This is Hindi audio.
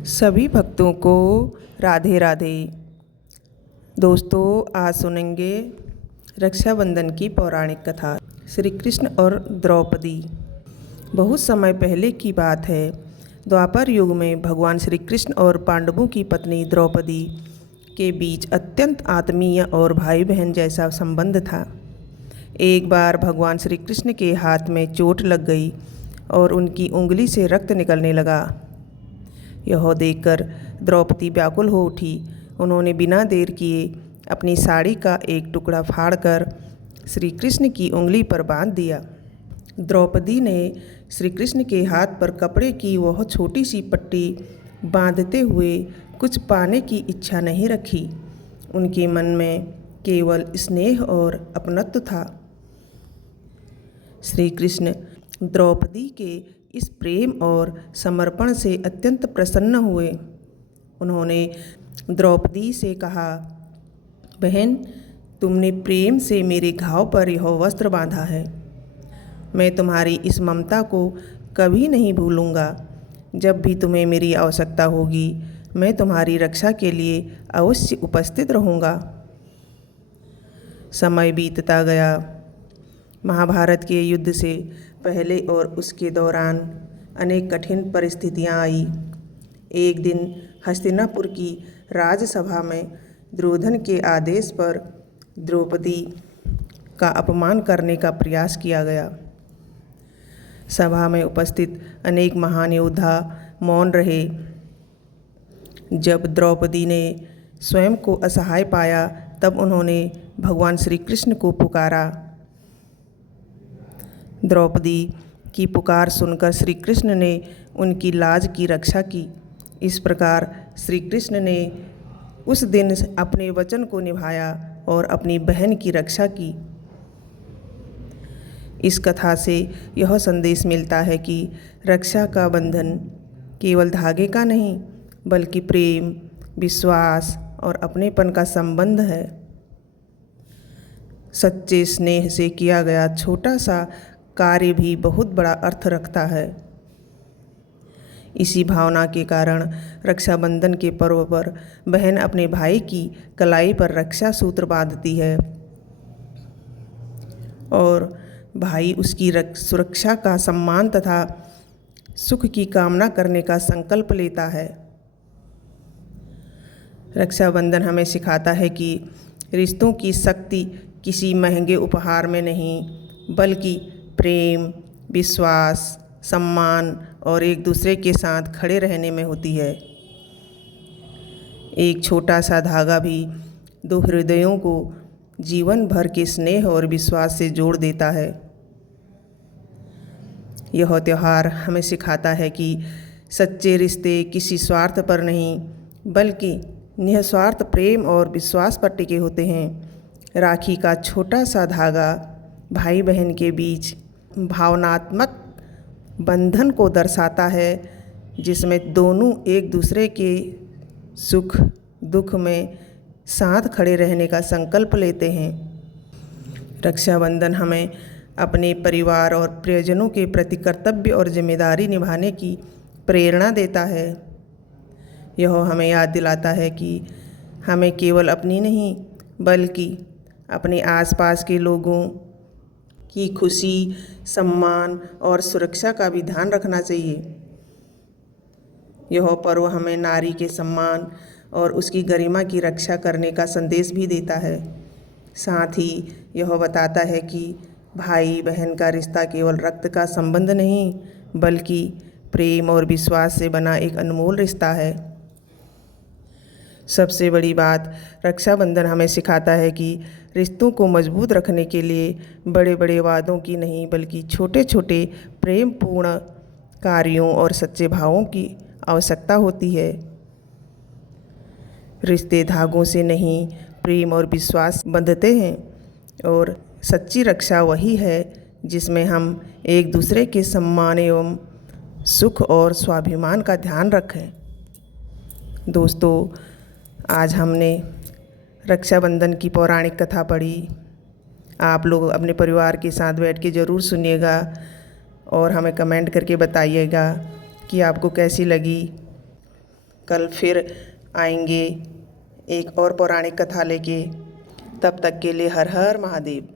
सभी भक्तों को राधे राधे। दोस्तों, आज सुनेंगे रक्षाबंधन की पौराणिक कथा। श्री कृष्ण और द्रौपदी। बहुत समय पहले की बात है। द्वापर युग में भगवान श्री कृष्ण और पांडवों की पत्नी द्रौपदी के बीच अत्यंत आत्मीय और भाई बहन जैसा संबंध था। एक बार भगवान श्री कृष्ण के हाथ में चोट लग गई और उनकी उंगली से रक्त निकलने लगा। यह देखकर द्रौपदी व्याकुल हो उठी। उन्होंने बिना देर किए अपनी साड़ी का एक टुकड़ा फाड़कर श्री कृष्ण की उंगली पर बांध दिया। द्रौपदी ने श्री कृष्ण के हाथ पर कपड़े की वह छोटी सी पट्टी बांधते हुए कुछ पाने की इच्छा नहीं रखी। उनके मन में केवल स्नेह और अपनत्व था। श्री कृष्ण द्रौपदी के इस प्रेम और समर्पण से अत्यंत प्रसन्न हुए। उन्होंने द्रौपदी से कहा, बहन, तुमने प्रेम से मेरे घाव पर यह वस्त्र बांधा है। मैं तुम्हारी इस ममता को कभी नहीं भूलूंगा। जब भी तुम्हें मेरी आवश्यकता होगी, मैं तुम्हारी रक्षा के लिए अवश्य उपस्थित रहूँगा। समय बीतता गया। महाभारत के युद्ध से पहले और उसके दौरान अनेक कठिन परिस्थितियां आई। एक दिन हस्तिनापुर की राजसभा में दुर्योधन के आदेश पर द्रौपदी का अपमान करने का प्रयास किया गया। सभा में उपस्थित अनेक महान योद्धा मौन रहे। जब द्रौपदी ने स्वयं को असहाय पाया, तब उन्होंने भगवान श्री कृष्ण को पुकारा। द्रौपदी की पुकार सुनकर श्री कृष्ण ने उनकी लाज की रक्षा की। इस प्रकार श्री कृष्ण ने उस दिन अपने वचन को निभाया और अपनी बहन की रक्षा की। इस कथा से यह संदेश मिलता है कि रक्षा का बंधन केवल धागे का नहीं, बल्कि प्रेम, विश्वास और अपनेपन का संबंध है। सच्चे स्नेह से किया गया छोटा सा कार्य भी बहुत बड़ा अर्थ रखता है। इसी भावना के कारण रक्षाबंधन के पर्व पर बहन अपने भाई की कलाई पर रक्षा सूत्र बांधती है और भाई उसकी सुरक्षा का सम्मान तथा सुख की कामना करने का संकल्प लेता है। रक्षाबंधन हमें सिखाता है कि रिश्तों की शक्ति किसी महंगे उपहार में नहीं, बल्कि प्रेम, विश्वास, सम्मान और एक दूसरे के साथ खड़े रहने में होती है। एक छोटा सा धागा भी दो हृदयों को जीवन भर के स्नेह और विश्वास से जोड़ देता है। यह त्यौहार हमें सिखाता है कि सच्चे रिश्ते किसी स्वार्थ पर नहीं, बल्कि निस्वार्थ प्रेम और विश्वास पर टिके होते हैं। राखी का छोटा सा धागा भाई बहन के बीच भावनात्मक बंधन को दर्शाता है, जिसमें दोनों एक दूसरे के सुख दुख में साथ खड़े रहने का संकल्प लेते हैं। रक्षाबंधन हमें अपने परिवार और प्रियजनों के प्रति कर्तव्य और जिम्मेदारी निभाने की प्रेरणा देता है। यह हमें याद दिलाता है कि हमें केवल अपनी नहीं, बल्कि अपने आसपास के लोगों की खुशी, सम्मान और सुरक्षा का भी ध्यान रखना चाहिए। यह पर्व हमें नारी के सम्मान और उसकी गरिमा की रक्षा करने का संदेश भी देता है। साथ ही यह बताता है कि भाई बहन का रिश्ता केवल रक्त का संबंध नहीं, बल्कि प्रेम और विश्वास से बना एक अनमोल रिश्ता है। सबसे बड़ी बात, रक्षाबंधन हमें सिखाता है कि रिश्तों को मजबूत रखने के लिए बड़े बड़े वादों की नहीं, बल्कि छोटे छोटे प्रेमपूर्ण कार्यों और सच्चे भावों की आवश्यकता होती है। रिश्ते धागों से नहीं, प्रेम और विश्वास बंधते हैं, और सच्ची रक्षा वही है जिसमें हम एक दूसरे के सम्मान एवं सुख और स्वाभिमान का ध्यान रखें। दोस्तों, आज हमने रक्षाबंधन की पौराणिक कथा पढ़ी। आप लोग अपने परिवार के साथ बैठ के ज़रूर सुनिएगा और हमें कमेंट करके बताइएगा कि आपको कैसी लगी। कल फिर आएंगे एक और पौराणिक कथा लेके। तब तक के लिए हर हर महादेव।